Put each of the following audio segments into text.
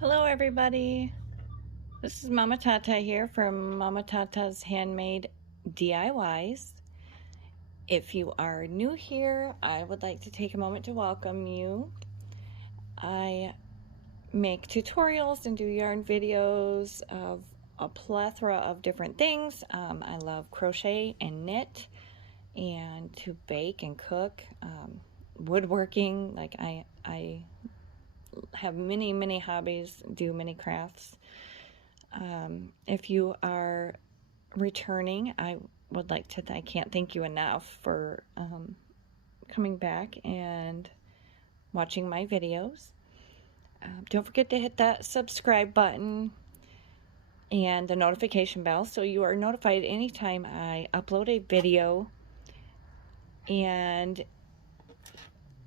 Hello everybody, this is MamaTata here from MamaTata's Handmade DIYs. If you are new here, I would like to take a moment to welcome you. I make tutorials and do yarn videos of a plethora of different things. I love crochet and knit and to bake and cook, woodworking. Like I have many hobbies, do many crafts. If you are returning, I would like to I can't thank you enough for coming back and watching my videos. Don't forget to hit that subscribe button and the notification bell so you are notified anytime I upload a video, and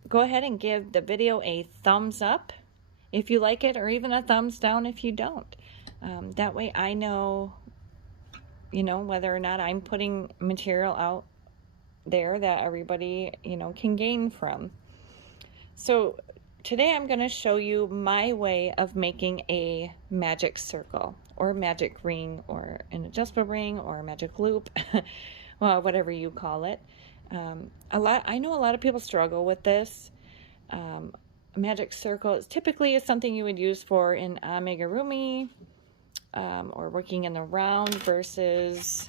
go ahead and give the video a thumbs up if you like it, or even a thumbs down if you don't. That way I know, whether or not I'm putting material out there that everybody, can gain from. So today I'm going to show you my way of making a magic circle or magic ring or an adjustable ring or a magic loop, well, whatever you call it. I know a lot of people struggle with this. A magic circle is typically something you would use for an amigurumi, or working in the round versus,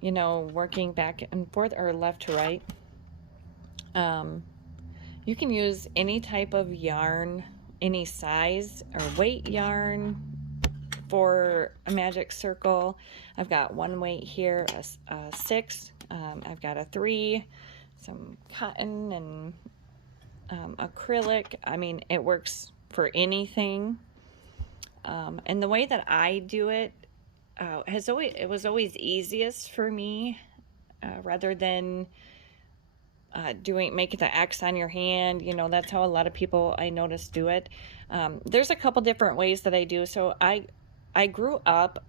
working back and forth or left to right. You can use any type of yarn, any size or weight yarn for a magic circle. I've got one weight here, a 6. I've got a 3, some cotton and acrylic. I mean, it works for anything. And the way that I do it was always easiest for me, rather than making the X on your hand. That's how a lot of people I notice do it. There's a couple different ways that I do. So I grew up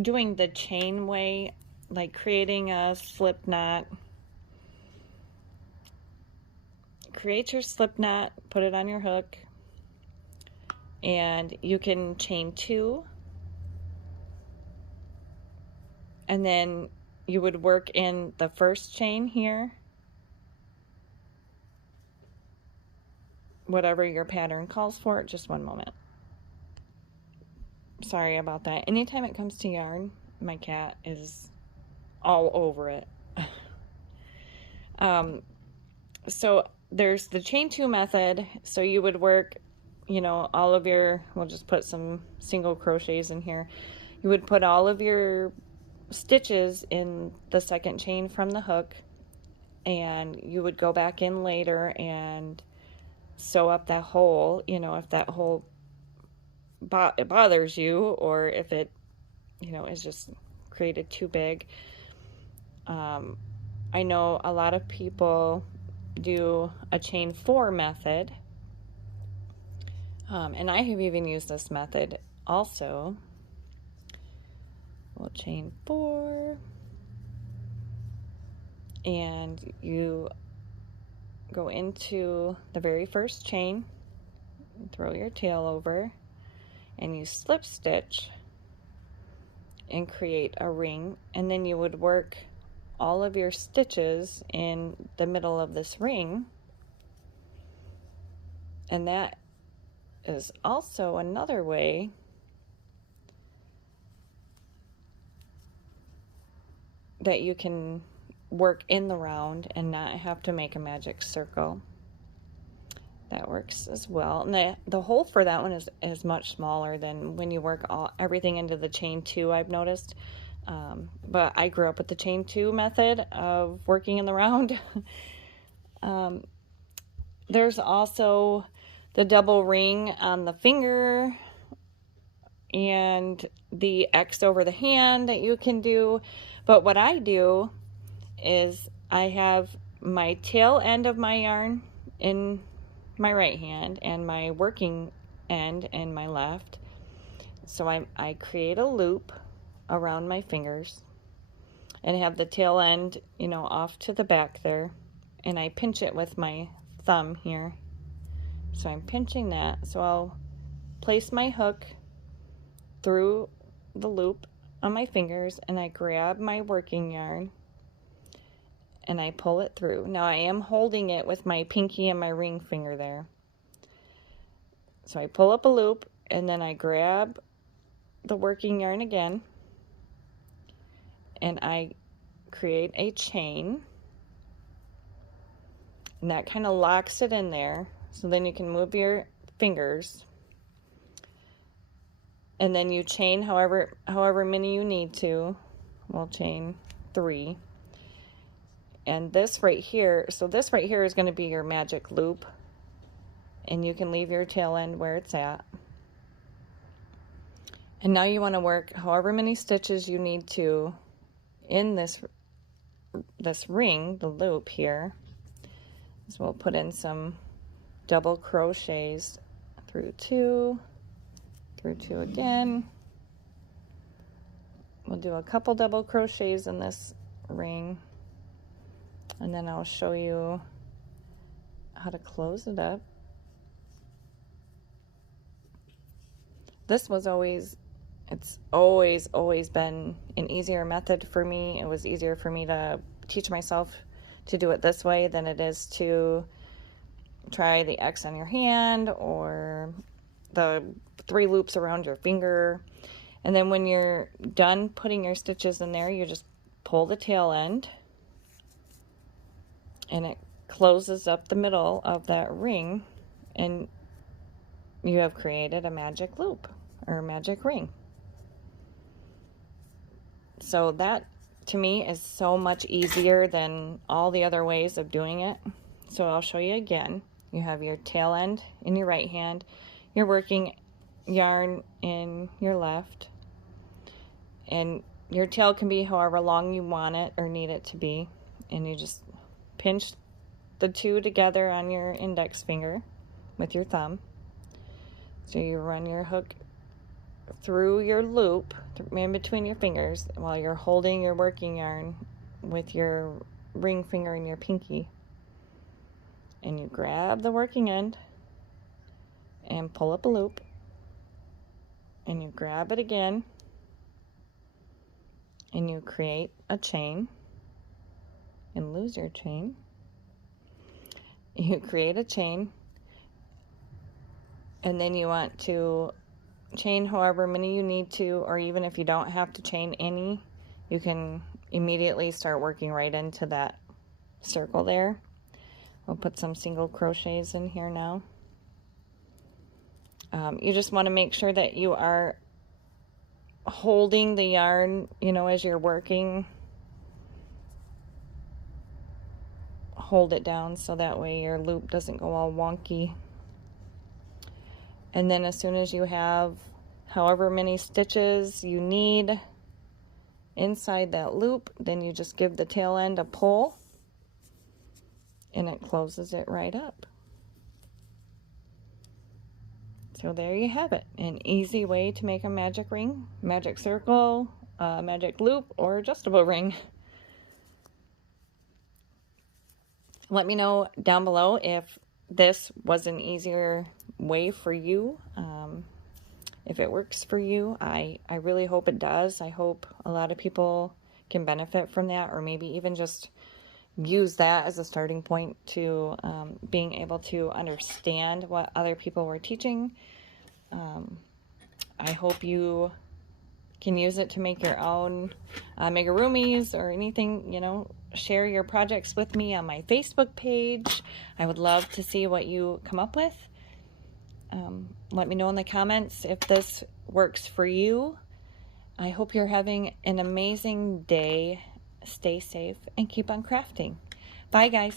doing the chain way, like creating a slip knot. Create your slip knot, put it on your hook, and you can chain 2, and then you would work in the first chain here, whatever your pattern calls for. Just one moment, sorry about that. Anytime it comes to yarn, my cat is all over it. So there's the chain 2 method. So you would work, all of your, we'll just put some single crochets in here. You would put all of your stitches in the second chain from the hook, and you would go back in later and sew up that hole, if that hole bothers you, or if it, is just created too big. I know a lot of people do a chain 4 method, and I have even used this method also. We'll chain 4, and you go into the very first chain, throw your tail over, and you slip stitch and create a ring, and then you would work all of your stitches in the middle of this ring. And that is also another way that you can work in the round and not have to make a magic circle. That works as well. And the hole for that one is much smaller than when you work everything into the chain 2, I've noticed. But I grew up with the chain 2 method of working in the round. There's also the double ring on the finger and the X over the hand that you can do. But what I do is I have my tail end of my yarn in my right hand and my working end in my left. So I create a loop around my fingers and have the tail end, off to the back there, and I pinch it with my thumb here. So I'm pinching that. So I'll place my hook through the loop on my fingers, and I grab my working yarn and I pull it through. Now I am holding it with my pinky and my ring finger there. So I pull up a loop and then I grab the working yarn again and I create a chain, and that kind of locks it in there. So then you can move your fingers, and then you chain however many you need to. We'll chain 3. And this right here, so this right here is going to be your magic loop, and you can leave your tail end where it's at. And now you want to work however many stitches you need to in this ring, the loop here. So we'll put in some double crochets through 2 again. We'll do a couple double crochets in this ring, and then I'll show you how to close it up. This was it's always been an easier method for me. It was easier for me to teach myself to do it this way than it is to try the X on your hand or the 3 loops around your finger. And then when you're done putting your stitches in there, you just pull the tail end and it closes up the middle of that ring, and you have created a magic loop or a magic ring. So that to me is so much easier than all the other ways of doing it. So I'll show you again. You have your tail end in your right hand, your working yarn in your left, and your tail can be however long you want it or need it to be, and you just pinch the 2 together on your index finger with your thumb. So you run your hook through your loop in between your fingers while you're holding your working yarn with your ring finger and your pinky, and you grab the working end and pull up a loop, and you grab it again and you create a chain and lose your chain. You create a chain, and then you want to chain however many you need to, or even if you don't have to chain any, you can immediately start working right into that circle there. We'll put some single crochets in here now. You just want to make sure that you are holding the yarn, as you're working. Hold it down so that way your loop doesn't go all wonky. And then as soon as you have however many stitches you need inside that loop, then you just give the tail end a pull and it closes it right up. So there you have it, an easy way to make a magic ring, magic circle, magic loop, or adjustable ring. Let me know down below if this was an easier way for you, if it works for you. I really hope it does. I hope a lot of people can benefit from that, or maybe even just use that as a starting point to being able to understand what other people were teaching. I hope you can use it to make your own amigurumis or anything, share your projects with me on my Facebook page. I would love to see what you come up with. Let me know in the comments if this works for you. I hope you're having an amazing day. Stay safe and keep on crafting. Bye, guys.